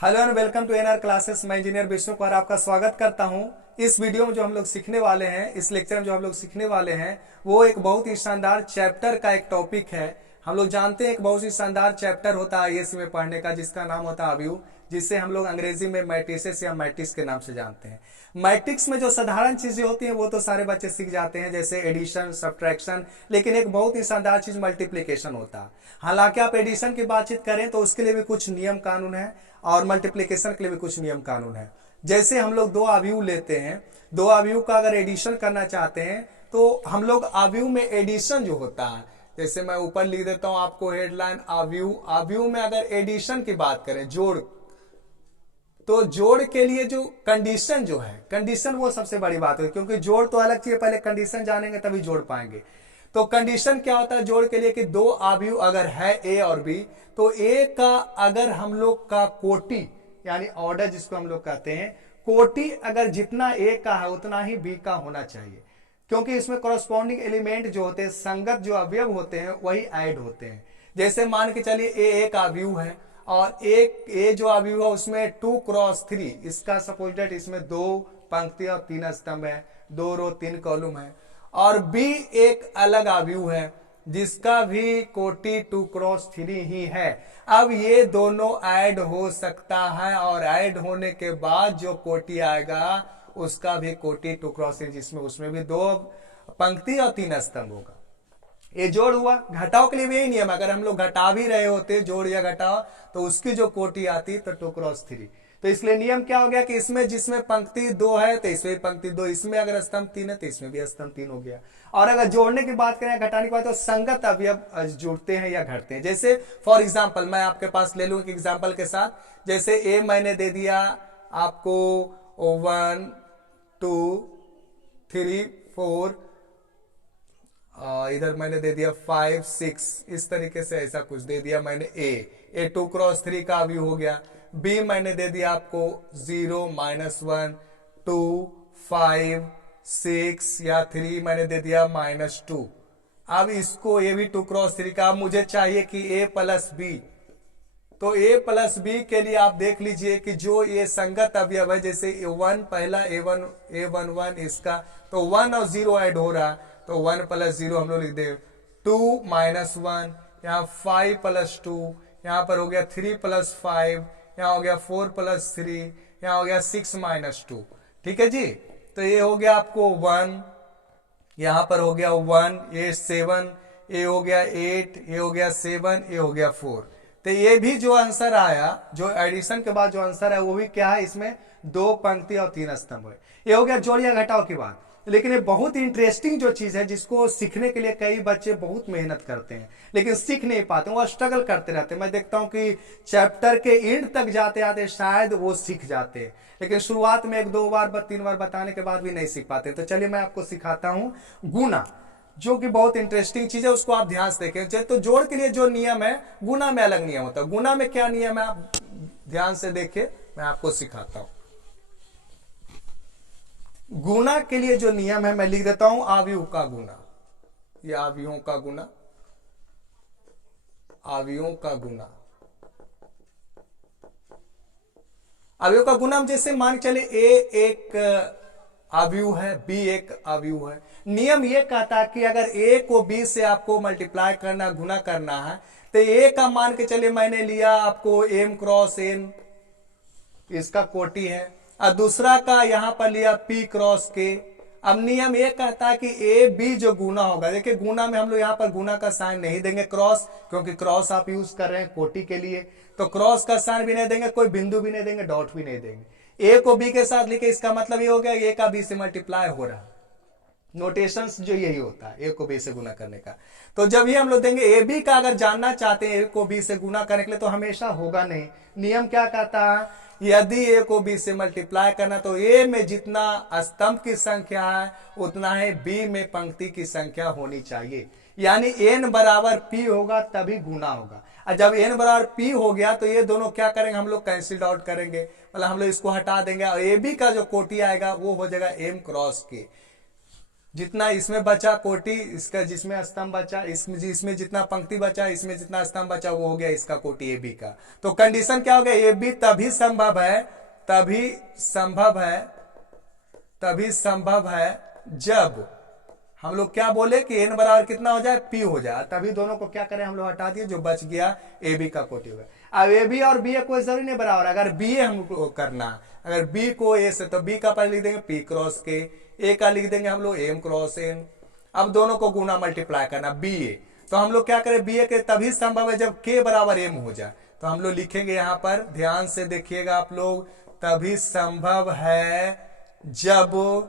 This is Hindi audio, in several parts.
Hello and welcome to NR classes. मैं इंजीनियर विष्णु कुमार आपका स्वागत करता हूं। इस वीडियो में जो हम लोग सीखने वाले हैं, इस लेक्चर में जो हम लोग सीखने वाले हैं वो एक बहुत ही शानदार चैप्टर का एक टॉपिक है। हम लोग जानते हैं एक बहुत ही शानदार चैप्टर होता है आईएएस में पढ़ने का, जिसका नाम होता है अवयव, जिसे हम लोग अंग्रेजी में मैट्रिसेस या मैट्रिक्स के नाम से जानते हैं। मैट्रिक्स में जो साधारण चीजें होती हैं वो तो सारे बच्चे सीख जाते हैं, जैसे एडिशन, सब्ट्रैक्शन, लेकिन एक बहुत ही शानदार चीज मल्टीप्लीकेशन होता है। हालांकि आप एडिशन की बातचीत करें तो उसके लिए भी कुछ नियम कानून है और मल्टीप्लीकेशन के लिए भी कुछ नियम कानून है। जैसे हम लोग दो अवयव लेते हैं, दो अवयव का अगर एडिशन करना चाहते हैं तो हम लोग अवयव में एडिशन जो होता है, जैसे मैं ऊपर लिख देता हूं आपको हेडलाइन अवयव। अवयव में अगर एडिशन की बात करें, जोड़, तो जोड़ के लिए जो कंडीशन जो है, कंडीशन वो सबसे बड़ी बात है, क्योंकि जोड़ तो अलग चीज है, पहले कंडीशन जानेंगे तभी जोड़ पाएंगे। तो कंडीशन क्या होता है जोड़ के लिए कि दो अवयव अगर है ए और बी, तो ए का अगर हम लोग का कोटि यानी ऑर्डर जिसको हम लोग कहते हैं, कोटि अगर जितना ए का है उतना ही बी का होना चाहिए, क्योंकि इसमें कॉरस्पॉन्डिंग एलिमेंट जो होते हैं, संगत जो अवयव होते हैं वही ऐड होते हैं। जैसे मान के चलिए ए एक अवयव है और एक ए जो अवयव है उसमें 2x3, इसका सपोज डेट इसमें 2 पंक्ति और 3 स्तंभ है, 2 रो 3 कॉलम है। और बी एक अलग अवयव है जिसका भी कोटि 2x3 ही है। अब ये दोनों ऐड हो सकता है और ऐड होने के बाद जो कोटि आएगा उसका भी कोटि 2x3, जिसमें उसमें भी 2 पंक्ति और 3 स्तंभ होगा। ये जोड़ हुआ। घटाव के लिए भी यही नियम, अगर हम लोग घटा भी रहे होते जोड़ या घटाव, तो उसकी जो कोटि आती तो 2x3। तो इसलिए नियम क्या हो गया कि इसमें जिसमें पंक्ति 2 है तो इसमें पंक्ति 2, इसमें अगर स्तंभ 3 है तो इसमें भी स्तंभ 3 हो गया। और अगर जोड़ने की बात करें, घटाने की बात, तो संगत अवयव जुड़ते हैं या घटते हैं। जैसे फॉर एग्जाम्पल मैं आपके पास ले लूं एक एग्जाम्पल के साथ, जैसे ए मैंने दे दिया आपको 1 2 3 4, इधर मैंने दे दिया 5 6, इस तरीके से ऐसा कुछ दे दिया मैंने। ए 2x3 का अवयव हो गया। बी मैंने दे दिया आपको 0 -1 2 5 6 या 3 मैंने दे दिया -2। अब इसको ये भी 2x3 का, अब मुझे चाहिए कि a प्लस बी, तो a प्लस बी के लिए आप देख लीजिए कि जो ये संगत अवयव है, जैसे 1 पहला a11 इसका, तो 1 और 0 ऐड हो रहा, तो 1 + 0 हम लोग लिख दे 2 - 1, यहाँ 5 + 2, यहाँ पर हो गया 3 + 5, यहाँ हो गया 4 + 3, यहाँ हो गया 6 - 2। ठीक है जी। तो ये हो गया आपको 1, यहाँ पर हो गया 1, ये 7, ये हो गया 8, ये हो गया 7, ये हो गया 4। तो ये भी जो आंसर आया, जो एडिशन के बाद जो आंसर है वो भी क्या है, इसमें 2 पंक्ति और 3 स्तंभ है। ये हो गया जोड़ या घटाव की बात। लेकिन ये बहुत ही इंटरेस्टिंग जो चीज है, जिसको सीखने के लिए कई बच्चे बहुत मेहनत करते हैं लेकिन सीख नहीं पाते, वो स्ट्रगल करते रहते हैं। मैं देखता हूं कि चैप्टर के एंड तक जाते आते शायद वो सीख जाते हैं, लेकिन शुरुआत में 1 2 बार 3 बार बताने के बाद भी नहीं सीख पाते। तो चलिए मैं आपको सिखाता हूं गुना, जो कि बहुत इंटरेस्टिंग चीज है, उसको आप ध्यान से देखें। तो जोड़ के लिए जो नियम है, गुना में अलग नियम होता है। गुना में क्या नियम है आप ध्यान से देखिए, मैं आपको सिखाता हूं। गुना के लिए जो नियम है मैं लिख देता हूं, अवयव का गुना। ये अवयवों का गुना, अवयवों का गुना, अवयव का गुना। जैसे मान चले ए एक अवयव है, बी एक अवयव है। नियम ये कहता है कि अगर ए को बी से आपको मल्टीप्लाई करना, गुना करना है, तो ए का मान के चलिए मैंने लिया आपको m × n, इसका कोटि है, और दूसरा का यहां पर लिया p × k। अब नियम ये कहता है कि ए बी जो गुना होगा, देखिए गुना में हम लोग यहां पर गुना का साइन नहीं देंगे क्रॉस, क्योंकि क्रॉस आप यूज कर रहे हैं कोटि के लिए, तो क्रॉस का साइन भी नहीं देंगे, कोई बिंदु भी नहीं देंगे, डॉट भी नहीं देंगे। ए को बी के साथ लिखे, इसका मतलब ये हो गया ए का बी से मल्टीप्लाई हो रहा है। नोटेशंस जो यही होता है ए को बी से गुना करने का। तो जब ये हम लोग देंगे ए बी का, अगर जानना चाहते हैं ए को बी से गुना करने के लिए, तो हमेशा होगा नहीं। नियम क्या कहता है, यदि ए को बी से मल्टीप्लाई करना तो ए में जितना स्तंभ की संख्या है उतना ही बी में पंक्ति की संख्या होनी चाहिए। यानी n बराबर p होगा तभी गुना होगा। और जब n बराबर p हो गया तो ये दोनों क्या करेंगे, हम लोग कैंसिल आउट करेंगे, मतलब हम लोग इसको हटा देंगे और ए बी का जो कोटि आएगा वो हो जाएगा m × k। जितना इसमें बचा कोटि इसका, जिसमें स्तंभ बचा, इसमें जितना पंक्ति बचा, इसमें जितना स्तंभ बचा, वो हो गया इसका कोटि ए बी का। तो कंडीशन क्या हो गया, ए बी तभी संभव है, तभी संभव है, तभी संभव है जब हम लोग क्या बोले कि एन बराबर कितना हो जाए, पी हो जाए। तभी दोनों को क्या करें हम लोग, हटा दिए, जो बच गया ए बी का कोटि हो गया। अब ए बी और बी ए कोई जरूरी नहीं बराबर, अगर बी ए हमको करना, अगर बी को ए से, तो बी का पहले लिख देंगे पी क्रॉस के, ए का लिख देंगे हम लोग एम क्रॉस एन। अब दोनों को गुना मल्टीप्लाई करना बी ए, तो हम लोग क्या करें, बी ए के तभी संभव है जब के बराबर एम हो जाए। तो हम लोग लिखेंगे यहां पर, ध्यान से देखिएगा आप लोग, तभी संभव है जब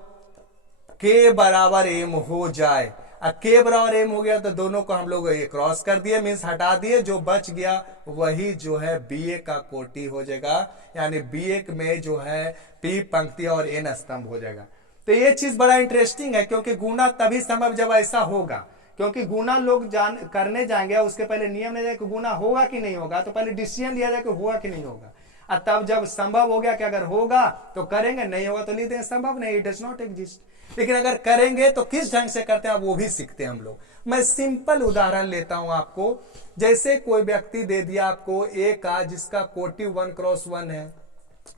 के बराबर एम हो जाए। अब के बराबर एम हो गया तो दोनों को हम लोग ये क्रॉस कर दिए, मीन्स हटा दिए, जो बच गया वही जो है बी ए का कोटि हो जाएगा, यानी बी ए में जो है पी पंक्ति और एन स्तंभ हो जाएगा। तो ये चीज बड़ा इंटरेस्टिंग है, क्योंकि गुना तभी संभव जब ऐसा होगा, क्योंकि गुना लोग करने जाएंगे, उसके पहले नियम ले जाए कि गुना होगा कि नहीं होगा, तो पहले डिसीजन लिया जाए कि होगा कि नहीं होगा, और तब जब संभव हो गया कि अगर होगा तो करेंगे, नहीं होगा तो लिख देंगे संभव नहीं, इट डज नॉट एग्जिस्ट। लेकिन अगर करेंगे तो किस ढंग से करते हैं वो भी सीखते हैं हम लोग। मैं सिंपल उदाहरण लेता हूं आपको, जैसे कोई व्यक्ति दे दिया आपको ए का, जिसका कोटि 1 क्रॉस 1 है,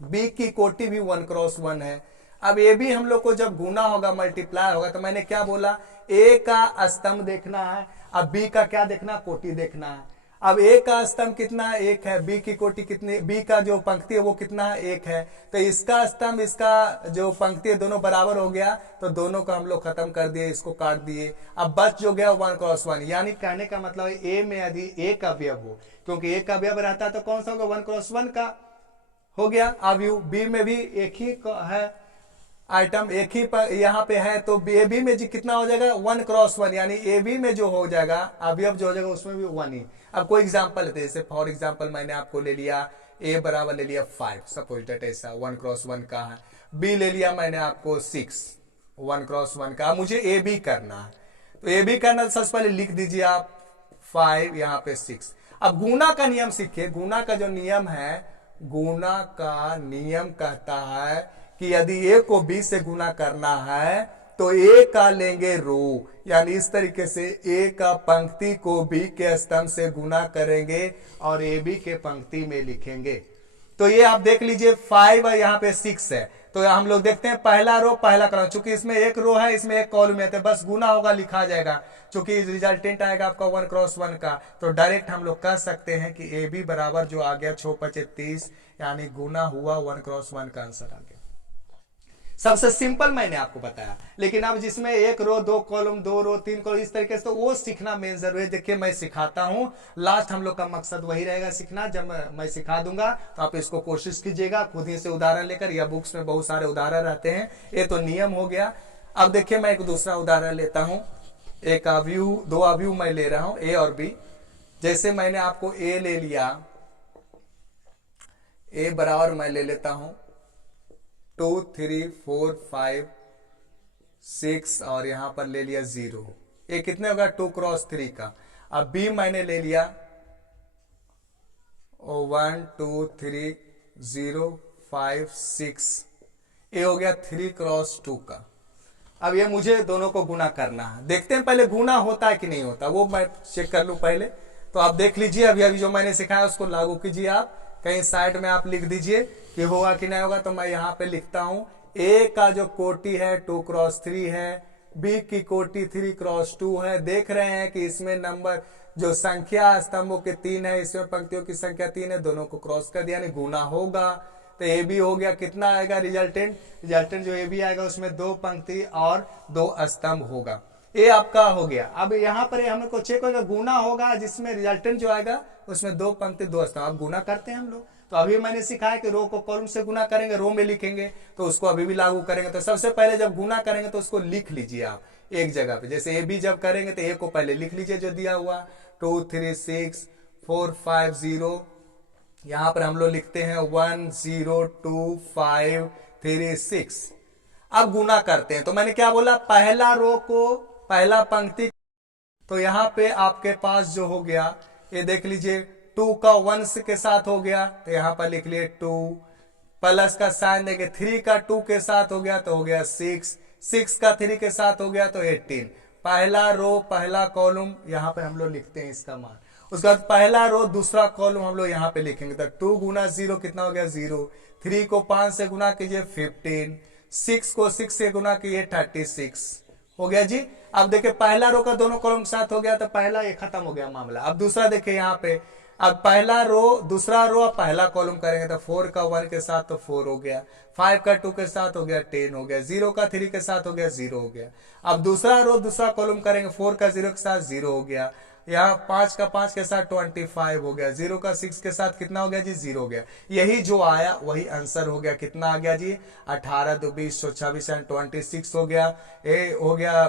बी की कोटि भी 1 क्रॉस 1 है। अब ए भी हम लोग को जब गुना होगा, मल्टीप्लाई होगा, तो मैंने क्या बोला, ए का स्तंभ देखना है, अब बी का क्या देखना, कोटि देखना है। अब ए का स्तंभ कितना है, एक है, बी की कोटि कितनी, बी का जो पंक्ति है वो कितना है, एक है, तो इसका स्तंभ इसका जो पंक्ति है दोनों बराबर हो गया, तो दोनों को हम लोग खत्म कर दिए, इसको काट दिए। अब बच जो गया 1 क्रॉस 1, यानी कहने का मतलब है ए में यदि एक अवयव हो, क्योंकि एक अवयव रहता है तो कौन सा होगा, 1 क्रॉस 1 का हो गया अवयव। बी में भी एक ही है आइटम, एक ही पर यहाँ पे है, तो ए बी में जी कितना हो जाएगा, 1 क्रॉस 1, यानी ए बी में जो हो जाएगा अवयव जो हो जाएगा उसमें भी 1 ही। अब कोई एग्जांपल लेते हैं, जैसे फॉर एग्जांपल मैंने आपको ले लिया ए बराबर ले लिया 5, सपोज दैट ऐसा 1 क्रॉस 1 का है, बी ले लिया मैंने आपको 6 1 क्रॉस 1 का। मुझे ए बी करना है, तो ए बी करना, सबसे पहले लिख दीजिए आप 5 यहाँ पे 6। अब गुना का नियम सीखिए, गुना का जो नियम है, गुना का नियम कहता है कि यदि ए को बी से गुना करना है तो ए का लेंगे रो, यानी इस तरीके से ए का पंक्ति को बी के स्तंभ से गुना करेंगे और ए बी के पंक्ति में लिखेंगे। तो ये आप देख लीजिए 5 और यहाँ पे 6 है, तो हम लोग देखते हैं पहला रो पहला कॉलम, चूंकि इसमें एक रो है, इसमें एक कॉलम है, तो बस गुना होगा, लिखा जाएगा। चूंकि रिजल्टेंट आएगा आपका 1 क्रॉस 1 का, तो डायरेक्ट हम लोग कह सकते हैं कि ए बी बराबर जो आ गया 6 5 30, यानी गुना हुआ 1 क्रॉस 1 का आंसर आ गया। सबसे सिंपल मैंने आपको बताया, लेकिन अब जिसमें एक रो 2 कॉलम 2 रो 3 कॉलम इस तरीके से, तो वो सीखना मेन जरूरी है। देखिए मैं सिखाता हूं, लास्ट हम लोग का मकसद वही रहेगा सीखना। जब मैं सिखा दूंगा तो आप इसको कोशिश कीजिएगा खुद ही से उदाहरण लेकर, या बुक्स में बहुत सारे उदाहरण रहते हैं, ये तो नियम हो गया। अब देखिए मैं एक दूसरा उदाहरण लेता हूं, एक अवयव, 2 अवयव मैं ले रहा हूं ए और बी। जैसे मैंने आपको ए ले लिया, ए बराबर मैं ले लेता हूं 2 3 4 5 6 और यहां पर ले लिया 0, ये कितने होगा 2 क्रॉस 3 का। अब बी मैंने ले लिया 1 2 3 0 5 6, ये हो गया 3 क्रॉस 2 का। अब ये मुझे दोनों को गुना करना है, देखते हैं पहले गुना होता है कि नहीं होता, वो मैं चेक कर लूं पहले। तो आप देख लीजिए, अभी अभी जो मैंने सिखाया उसको लागू कीजिए, आप कहीं साइड में आप लिख दीजिए कि होगा कि नहीं होगा। तो मैं यहाँ पे लिखता हूं, ए का जो कोटि है 2 क्रॉस 3 है, बी की कोटि 3 क्रॉस 2 है। देख रहे हैं कि इसमें नंबर जो संख्या स्तंभों के 3 है, इसमें पंक्तियों की संख्या 3 है, दोनों को क्रॉस कर दिया, यानी गुना होगा। तो ए बी हो गया, कितना आएगा रिजल्टेंट, रिजल्टेंट जो ए बी आएगा उसमें 2 पंक्ति और 2 स्तंभ होगा, ये आपका हो गया। अब यहाँ पर हमको चेक होगा, गुना होगा जिसमें रिजल्टेंट जो आएगा उसमें 2 पंक्ति 2 स्तंभ। अब गुना करते हैं हम लोग, तो अभी मैंने सिखाया कि रो को कॉलम से गुना करेंगे, रो में लिखेंगे, तो उसको अभी भी लागू करेंगे। तो सबसे पहले जब गुना करेंगे तो उसको लिख लीजिए आप एक जगह पे, जैसे ए बी जब करेंगे तो ए को पहले लिख लीजिए जो दिया हुआ 2 3 6 4 5 0, यहां पर हम लोग लिखते हैं 1 0 2 5 3 6। अब गुना करते हैं, तो मैंने क्या बोला, पहला रो को पहला पंक्ति, तो यहां पे आपके पास जो हो गया, ये देख लीजिए 2 का 1 के साथ हो गया, तो यहां पर लिख लिए 2, प्लस का साइन देंगे 3 का 2 के साथ हो गया तो हो गया 6, 6 का 3 के साथ हो गया तो 18। पहला रो पहला कॉलम यहाँ पे हम लोग लिखते हैं इसका मान। उसके बाद पहला रो दूसरा कॉलम हम लोग यहाँ पे लिखेंगे तो 2 गुना 0 कितना हो गया 0। 3 को 5 से गुना कीजिए 15। 6 को 6 से गुना कीजिए 36 हो गया जी। अब देखिए पहला रो का दोनों कॉलम साथ हो गया तो पहला ये खत्म हो गया मामला। अब दूसरा देखिए यहाँ पे, अब पहला रो दूसरा रो अब पहला कॉलम करेंगे तो 4 का 1 के साथ तो 4 हो गया, 5 का 2 के साथ हो गया 10 हो गया, 0 का 3 के साथ हो गया 0 हो गया। अब दूसरा रो दूसरा कॉलम करेंगे, 4 का 0 के साथ 0 हो गया, यहाँ 5 का 5 के साथ 25 हो गया, 0 का 6 के साथ कितना हो गया जी 0 हो गया। यही जो आया वही आंसर हो गया। कितना आ गया जी 18 2 20 26 एंड 26 हो गया। ए हो गया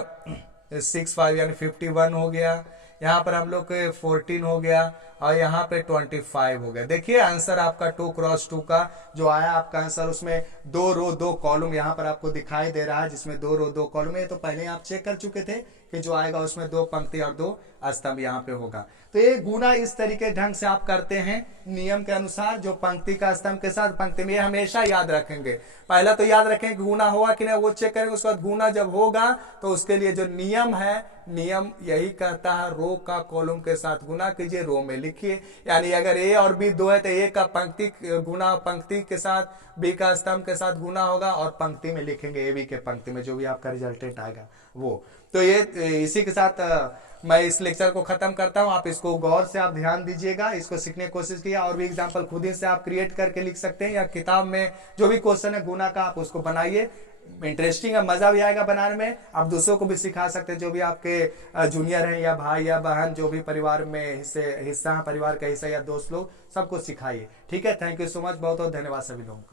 6 5 यानी 51 हो गया। यहाँ पर हम लोग 14 हो गया और यहाँ पे 25 हो गया। देखिए आंसर आपका 2 क्रॉस 2 का जो आया आपका आंसर, उसमें 2 रो 2 कॉलम यहाँ पर आपको दिखाई दे रहा है, जिसमें 2 रो 2 कॉलम है। तो पहले आप चेक कर चुके थे कि जो आएगा उसमें 2 पंक्ति और 2 स्तंभ यहाँ पे होगा। तो ये गुना इस तरीके ढंग से आप करते हैं नियम के अनुसार, जो पंक्ति का स्तंभ के साथ पंक्ति में, हमेशा याद रखेंगे। पहला तो याद रखेंगे गुना होगा कि नहीं वो चेक करेंगे, उसके बाद गुना जब होगा तो उसके लिए जो नियम है, नियम यही कहता है रो का कॉलम के साथ गुना कीजिए, रो में लिखिए। यानी अगर ए और बी 2 है तो ए का पंक्ति गुना पंक्ति के साथ, बी का स्तंभ के साथ गुना होगा और पंक्ति में लिखेंगे ए बी के पंक्ति में जो भी आपका रिजल्टेंट आएगा वो। तो ये इसी के साथ मैं इस लेक्चर को खत्म करता हूं। आप इसको गौर से आप ध्यान दीजिएगा, इसको सीखने की कोशिश कीजिए। और भी एग्जाम्पल खुद ही से आप क्रिएट करके लिख सकते हैं, या किताब में जो भी क्वेश्चन है गुना का आप उसको बनाइए। इंटरेस्टिंग है, मजा भी आएगा बनाने में। आप दूसरों को भी सिखा सकते हैं, जो भी आपके जूनियर हैं या भाई या बहन, जो भी परिवार में हिस्सा है, परिवार का हिस्सा या दोस्त लोग, सबको सिखाइए। ठीक है, थैंक यू सो मच, बहुत बहुत धन्यवाद सभी लोगों को।